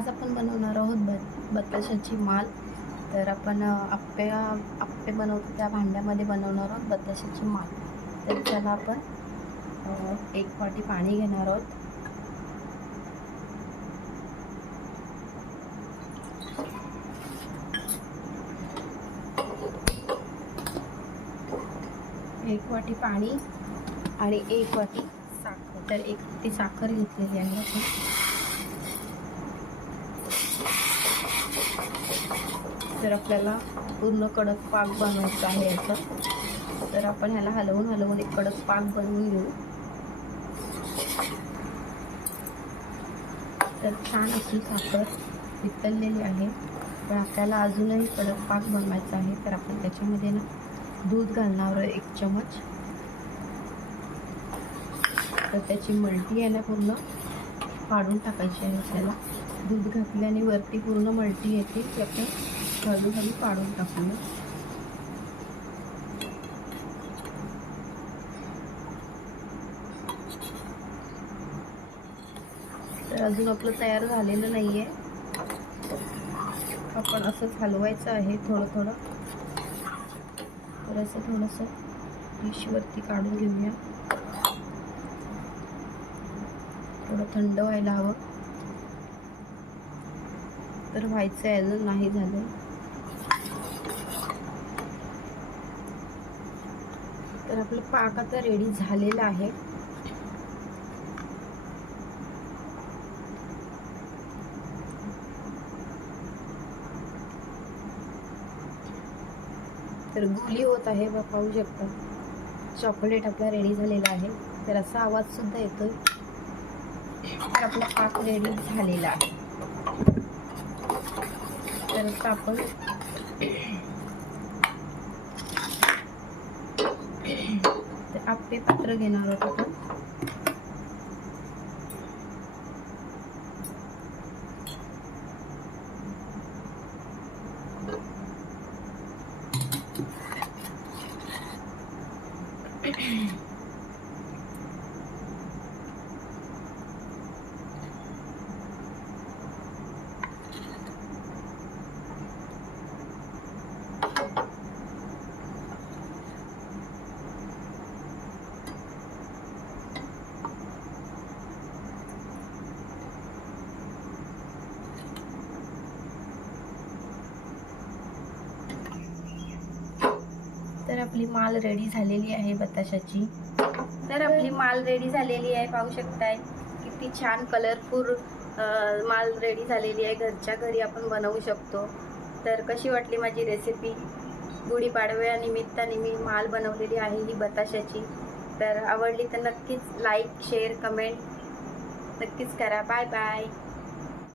आज आपण बनवणार आहोत ब बत्ताशाची माल. तर आपण आप्पे आप्पे बनवतो त्या भांड्यामध्ये बनवणार आहोत बत्ताशाची माल. तर त्याला आपण एक वाटी पाणी घेणार आहोत. एक वाटी पाणी आणि एक वाटी साखर. तर एक ती साखर घेतलेली आहे आपण. तर आपल्याला पूर्ण कडक पाक बनवायचा आहे याचा तर आपण ह्याला हलवून हलवून एक कडक पाक बनवून घेऊ. तर छान अशी साखर वितळलेली आहे. पण आपल्याला अजूनही कडक पाक बनवायचा आहे तर आपण त्याच्यामध्ये ना दूध घालणार एक चमच. तर त्याची मल्टी आहे ना पूर्ण काढून टाकायची आहे आपल्याला. दूध घातल्याने वरती पूर्ण मल्टी येते. की आपण हळूहळू काढून टाकूया. तर अजून आपलं तयार झालेलं नाही आहे आपण असंच हलवायचं आहे थोडं थोडं तर असं थोडंसं डिशवरती काढून घेऊया. थोडं थंड व्हायला हवं. तर व्हायचं आहे अजून नाही झालं. तर आपलं पाक आता रेडी झालेलं आहे. तर गोली होत आहे बा पाहू शकता. चॉकलेट आपला रेडी झालेला आहे. तर असा आवाज सुद्धा येतोय. तर आपला पाक रेडी झालेला आहे. तर आपण तर आप्पे पात्र घेणार आहोत आपण Mm-hmm. तर आपली माल रेडी झालेली आहे बताशाची तर आपली माल रेडी झालेली आहे पाहू शकताय. किती छान कलरफुल माल रेडी झालेली आहे. घरच्या घरी आपण बनवू शकतो. तर कशी वाटली माझी रेसिपी गुढीपाडव्या निमित्ताने मी माल बनवलेली आहे ही बताशाची तर आवडली तर नक्कीच लाईक शेअर कमेंट नक्कीच करा. Bye bye